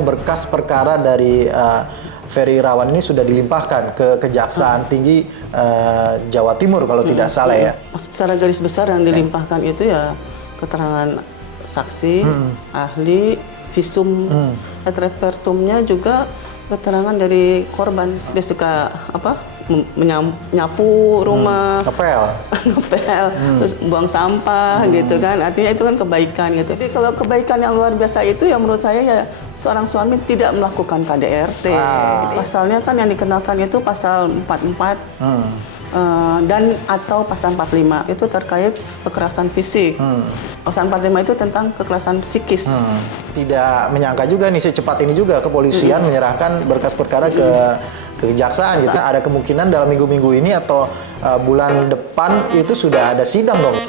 Berkas perkara dari Ferry Irawan ini sudah dilimpahkan ke Kejaksaan Tinggi Jawa Timur kalau tidak salah ya. Secara garis besar yang dilimpahkan itu ya keterangan saksi, ahli, visum, et repertumnya juga keterangan dari korban. Dia suka menyapu rumah, ngepel, terus buang sampah gitu kan. Artinya itu kan kebaikan gitu. Jadi kalau kebaikan yang luar biasa itu ya menurut saya ya seorang suami tidak melakukan KDRT. Pasalnya kan yang dikenalkan itu pasal 44 dan atau pasal 45 itu terkait kekerasan fisik. Pasal 45 itu tentang kekerasan psikis. Tidak menyangka juga nih secepat ini juga kepolisian menyerahkan berkas perkara ke Kejaksaan gitu. Ada kemungkinan dalam minggu-minggu ini atau bulan depan itu sudah ada sidang dong.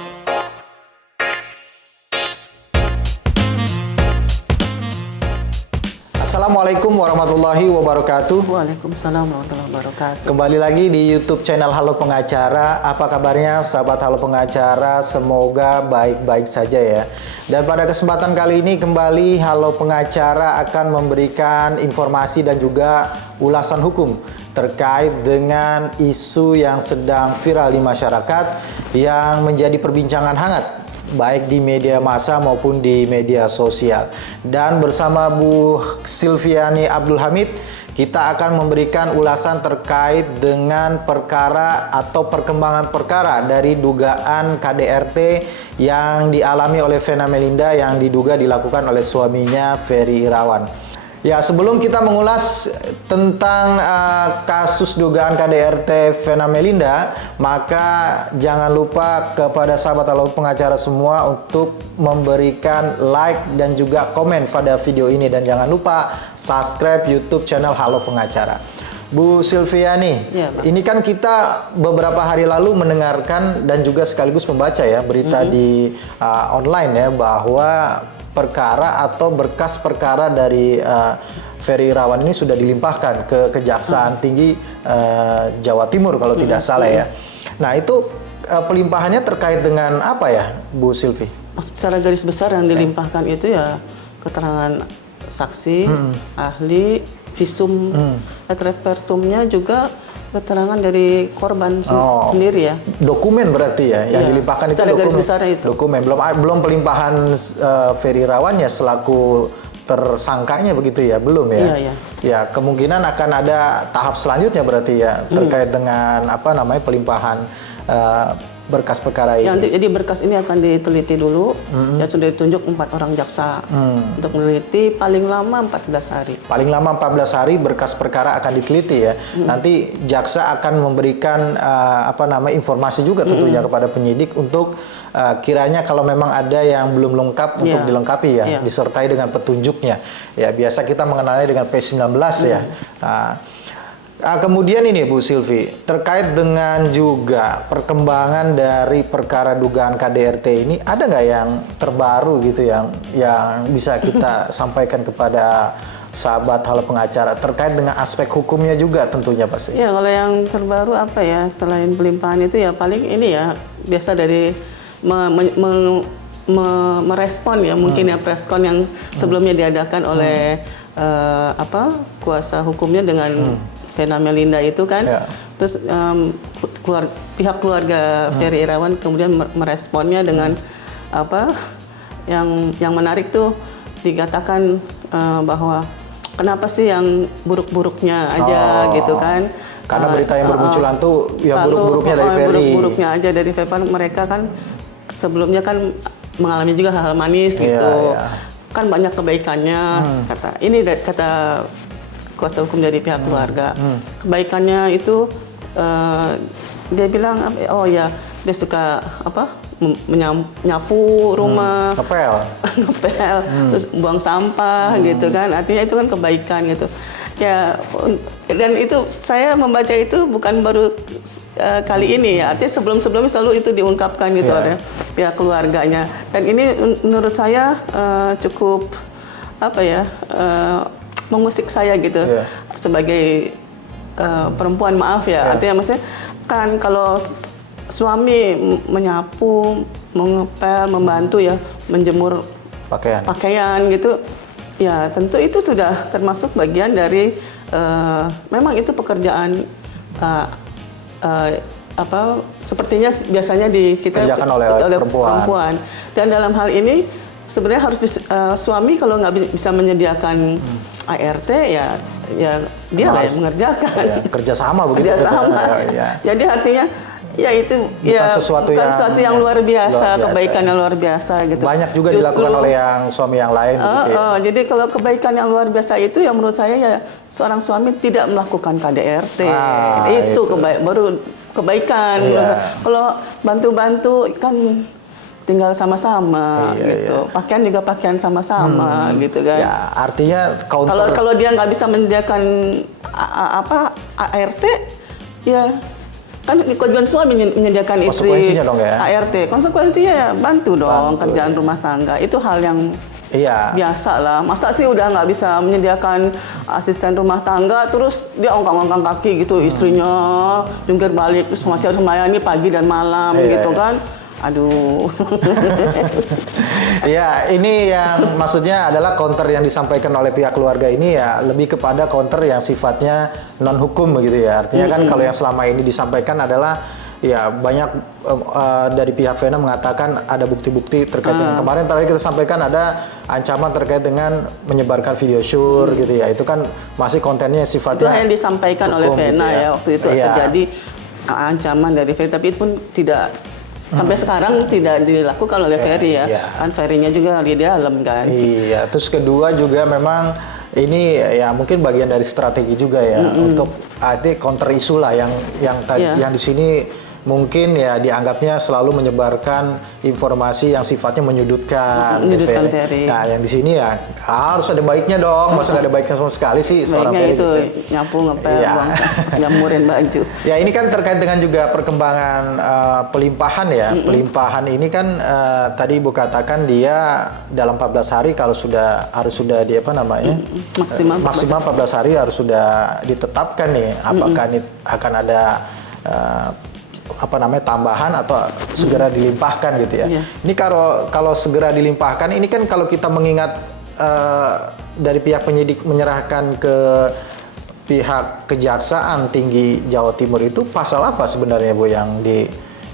Assalamualaikum warahmatullahi wabarakatuh. Waalaikumsalam warahmatullahi wabarakatuh. Kembali lagi di YouTube channel Halo Pengacara. Apa kabarnya sahabat Halo Pengacara? Semoga baik-baik saja ya. Dan pada kesempatan kali ini kembali Halo Pengacara akan memberikan informasi dan juga ulasan hukum terkait dengan isu yang sedang viral di masyarakat yang menjadi perbincangan hangat baik di media massa maupun di media sosial. Dan bersama Bu Silviani Abdul Hamid, kita akan memberikan ulasan terkait dengan perkara atau perkembangan perkara dari dugaan KDRT yang dialami oleh Vena Melinda yang diduga dilakukan oleh suaminya Ferry Irawan. Ya, sebelum kita mengulas tentang kasus dugaan KDRT Vena Melinda, maka jangan lupa kepada sahabat Halo Pengacara semua untuk memberikan like dan juga komen pada video ini. Dan jangan lupa subscribe YouTube channel Halo Pengacara. Bu Silviani, ya, ini kan kita beberapa hari lalu mendengarkan dan juga sekaligus membaca ya berita di online ya bahwa perkara atau berkas perkara dari Ferry Irawan ini sudah dilimpahkan ke Kejaksaan Tinggi Jawa Timur kalau tidak salah ya. Nah itu pelimpahannya terkait dengan apa ya Bu Silvi? Secara garis besar yang dilimpahkan itu ya keterangan saksi, ahli, visum, et repertumnya juga keterangan dari korban sendiri ya. Dokumen berarti ya yang dilimpahkan itu garis besarnya itu. Dokumen belum pelimpahan Ferry Irawan ya selaku tersangkanya begitu ya, belum ya? Iya. Ya, kemungkinan akan ada tahap selanjutnya berarti ya terkait dengan pelimpahan berkas perkara ini. Jadi berkas ini akan diteliti dulu dan sudah ditunjuk 4 orang jaksa untuk meneliti paling lama 14 hari. Paling lama 14 hari berkas perkara akan diteliti ya. Nanti jaksa akan memberikan informasi juga tentunya kepada penyidik untuk kiranya kalau memang ada yang belum lengkap untuk dilengkapi ya, disertai dengan petunjuknya. Ya, biasa kita mengenalnya dengan P19 ya. Kemudian ini Bu Silvi, terkait dengan juga perkembangan dari perkara dugaan KDRT ini, ada nggak yang terbaru gitu yang bisa kita sampaikan kepada sahabat Halo Pengacara terkait dengan aspek hukumnya juga tentunya pasti. Ya, kalau yang terbaru apa ya, selain pelimpahan itu ya paling ini ya biasa dari merespon ya mungkin ya preskon yang sebelumnya diadakan oleh kuasa hukumnya dengan Vena Melinda itu kan, terus pihak keluarga Ferry Irawan kemudian meresponnya dengan yang menarik tuh dikatakan bahwa kenapa sih yang buruk-buruknya aja gitu kan? Karena berita yang bermunculan tuh yang buruk-buruknya dari Ferry. Buruk-buruknya aja dari Ferry, mereka kan sebelumnya kan mengalami juga hal-hal manis gitu, kan banyak kebaikannya kata kuasa hukum dari pihak keluarga. Kebaikannya itu dia bilang dia suka menyapu rumah, ngepel, terus buang sampah gitu kan. Artinya itu kan kebaikan gitu. Ya, dan itu saya membaca itu bukan baru kali ini ya. Artinya sebelum-sebelumnya selalu itu diungkapkan gitu oleh pihak keluarganya. Dan ini menurut saya cukup mengusik saya gitu sebagai perempuan, maaf ya. Artinya maksudnya kan kalau suami menyapu, mengepel, membantu ya menjemur pakaian gitu, Ya, tentu itu sudah termasuk bagian dari memang itu pekerjaan sepertinya biasanya kita Kerjakan oleh perempuan. Dan dalam hal ini sebenarnya harus suami kalau nggak bisa menyediakan ART ya dia lah yang mengerjakan. Ya, kerjasama begitu. Kerjasama. Ya. Jadi artinya ya itu bukan sesuatu yang luar biasa, kebaikan yang luar biasa gitu. Banyak juga dilakukan oleh yang suami yang lain. Jadi kalau kebaikan yang luar biasa itu yang menurut saya ya seorang suami tidak melakukan KDRT. Itu baru kebaikan. Kalau bantu-bantu kan tinggal sama-sama gitu. Pakaian juga pakaian sama-sama gitu kan. Ya, artinya kalau dia nggak bisa menyediakan ART ya kan kewajiban suami menyediakan istri dong ya. ART. Konsekuensinya ya bantu dong kerjaan rumah tangga. Itu hal yang biasa lah. Masa sih udah nggak bisa menyediakan asisten rumah tangga, terus dia ongkang-ongkang kaki gitu, istrinya jungkir balik, terus masih harus melayani pagi dan malam gitu kan. Aduh. Ya, ini yang maksudnya adalah counter yang disampaikan oleh pihak keluarga ini ya lebih kepada counter yang sifatnya non hukum begitu ya. Artinya kan kalau yang selama ini disampaikan adalah ya banyak dari pihak Vena mengatakan ada bukti-bukti terkait dengan kemarin tadi kita sampaikan ada ancaman terkait dengan menyebarkan video syur gitu ya. Itu kan masih kontennya sifatnya itu yang disampaikan oleh Vena gitu ya. Waktu itu terjadi ancaman dari Vena, tapi itu pun tidak sampai sekarang tidak dilakukan oleh Ferry ya. Kan Ferry-nya juga di dalam kan. Iya, terus kedua juga memang ini ya mungkin bagian dari strategi juga ya untuk ada counter isu lah yang di sini mungkin ya dianggapnya selalu menyebarkan informasi yang sifatnya menyudutkan. Menyudutkan Ferry. Nah, yang di sini ya harus ada baiknya dong. Masa nggak ada baiknya sama sekali sih seorang Ferry. Itu nyapu, ngepel, nyamurin baju. Ya ini kan terkait dengan juga perkembangan pelimpahan ya. Pelimpahan ini kan tadi Ibu katakan dia dalam 14 hari kalau harus sudah di apa namanya? Maksimal 14 hari harus sudah ditetapkan nih. Apakah ini akan ada tambahan atau segera dilimpahkan gitu ya. Ini kalau segera dilimpahkan ini kan kalau kita mengingat dari pihak penyidik menyerahkan ke pihak Kejaksaan Tinggi Jawa Timur itu pasal apa sebenarnya Bu yang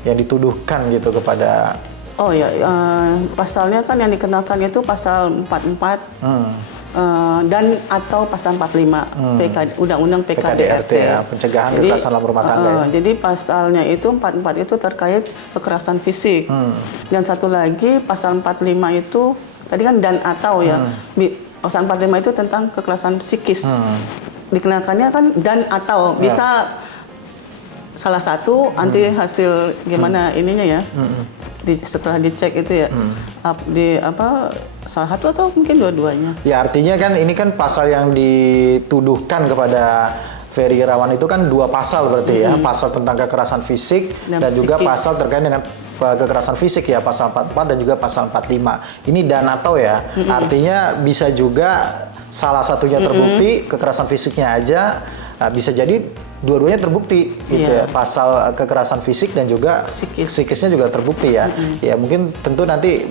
dituduhkan gitu kepada pasalnya kan yang dikenakan itu pasal 44 dan atau pasal 45 Undang-Undang PKDRT ya, pencegahan kekerasan dalam rumah tangga. Jadi pasalnya itu 44 itu terkait kekerasan fisik. Dan satu lagi pasal 45 itu tadi kan dan atau ya. Pasal 45 itu tentang kekerasan psikis. Dikenakannya kan dan atau bisa salah satu nanti hasil gimana ininya ya. Setelah dicek itu ya salah satu atau mungkin dua-duanya. Ya artinya kan ini kan pasal yang dituduhkan kepada Ferry Irawan itu kan dua pasal berarti ya, pasal tentang kekerasan fisik dan juga pasal terkait dengan kekerasan fisik ya, pasal 44 dan juga pasal 45. Ini dan atau ya, artinya bisa juga salah satunya terbukti kekerasan fisiknya aja, bisa jadi dua-duanya terbukti gitu ya, pasal kekerasan fisik dan juga psikisnya juga terbukti ya. Ya mungkin tentu nanti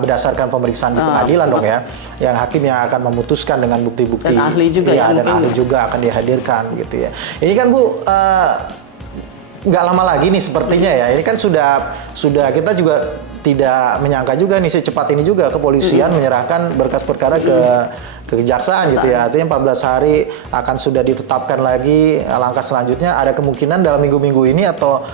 berdasarkan pemeriksaan di pengadilan dong ya, yang hakim yang akan memutuskan dengan bukti-bukti dan ahli juga dan ahli juga akan dihadirkan gitu ya. Ini kan Bu nggak lama lagi nih sepertinya ya. Ini kan sudah kita juga tidak menyangka juga nih secepat ini juga kepolisian menyerahkan berkas perkara ke kejaksaan gitu ya. Artinya 14 hari akan sudah ditetapkan lagi langkah selanjutnya. Ada kemungkinan dalam minggu-minggu ini atau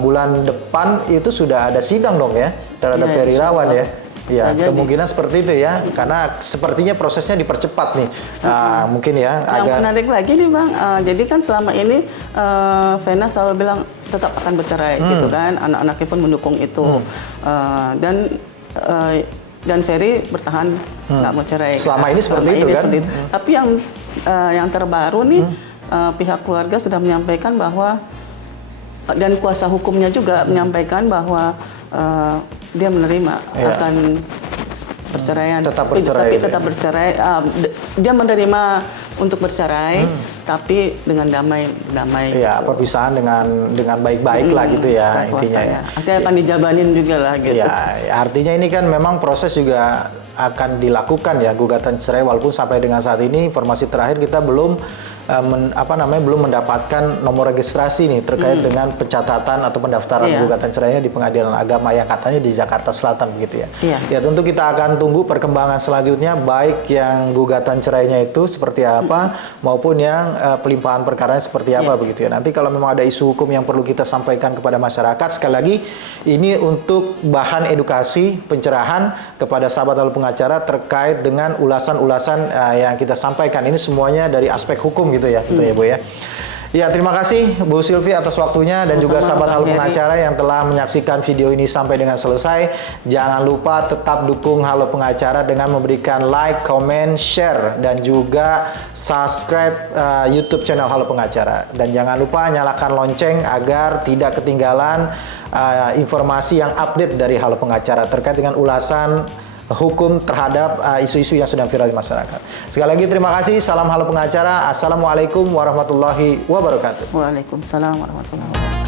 bulan depan itu sudah ada sidang dong ya terhadap Ferry Irawan ya. Ya, kemungkinan seperti itu ya, karena sepertinya prosesnya dipercepat nih. Mungkin ya. Yang menarik lagi nih Bang, jadi kan selama ini Vena selalu bilang tetap akan bercerai gitu kan, anak-anaknya pun mendukung itu. Dan Ferry bertahan nggak mau cerai. Selama ini seperti itu kan. Tapi yang terbaru nih pihak keluarga sudah menyampaikan bahwa dan kuasa hukumnya juga menyampaikan bahwa dia menerima akan perceraian, tetap bercerai, tapi tetap bercerai. Dia menerima untuk bercerai, tapi dengan damai. Iya, perpisahan dengan baik-baik lah gitu ya intinya ya. Akhirnya akan dijabanin juga lah gitu. Iya, artinya ini kan memang proses juga akan dilakukan ya gugatan cerai, walaupun sampai dengan saat ini informasi terakhir kita belum belum mendapatkan nomor registrasi nih terkait dengan pencatatan atau pendaftaran gugatan cerainya di Pengadilan Agama yang katanya di Jakarta Selatan begitu ya. Ya tentu kita akan tunggu perkembangan selanjutnya, baik yang gugatan cerainya itu seperti apa maupun yang pelimpahan perkaranya seperti apa begitu ya. Nanti kalau memang ada isu hukum yang perlu kita sampaikan kepada masyarakat, sekali lagi ini untuk bahan edukasi pencerahan kepada sahabat ahli pengacara terkait dengan ulasan-ulasan yang kita sampaikan. Ini semuanya dari aspek hukum gitu ya Bu ya. Ya, terima kasih Bu Sylvi atas waktunya dan juga sahabat halo pengacara yang telah menyaksikan video ini sampai dengan selesai. Jangan lupa tetap dukung Halo Pengacara dengan memberikan like, comment, share dan juga subscribe YouTube channel Halo Pengacara. Dan jangan lupa nyalakan lonceng agar tidak ketinggalan informasi yang update dari Halo Pengacara terkait dengan ulasan hukum terhadap isu-isu yang sedang viral di masyarakat. Sekali lagi terima kasih. Salam Halo Pengacara. Assalamualaikum warahmatullahi wabarakatuh. Waalaikumsalam warahmatullahi wabarakatuh.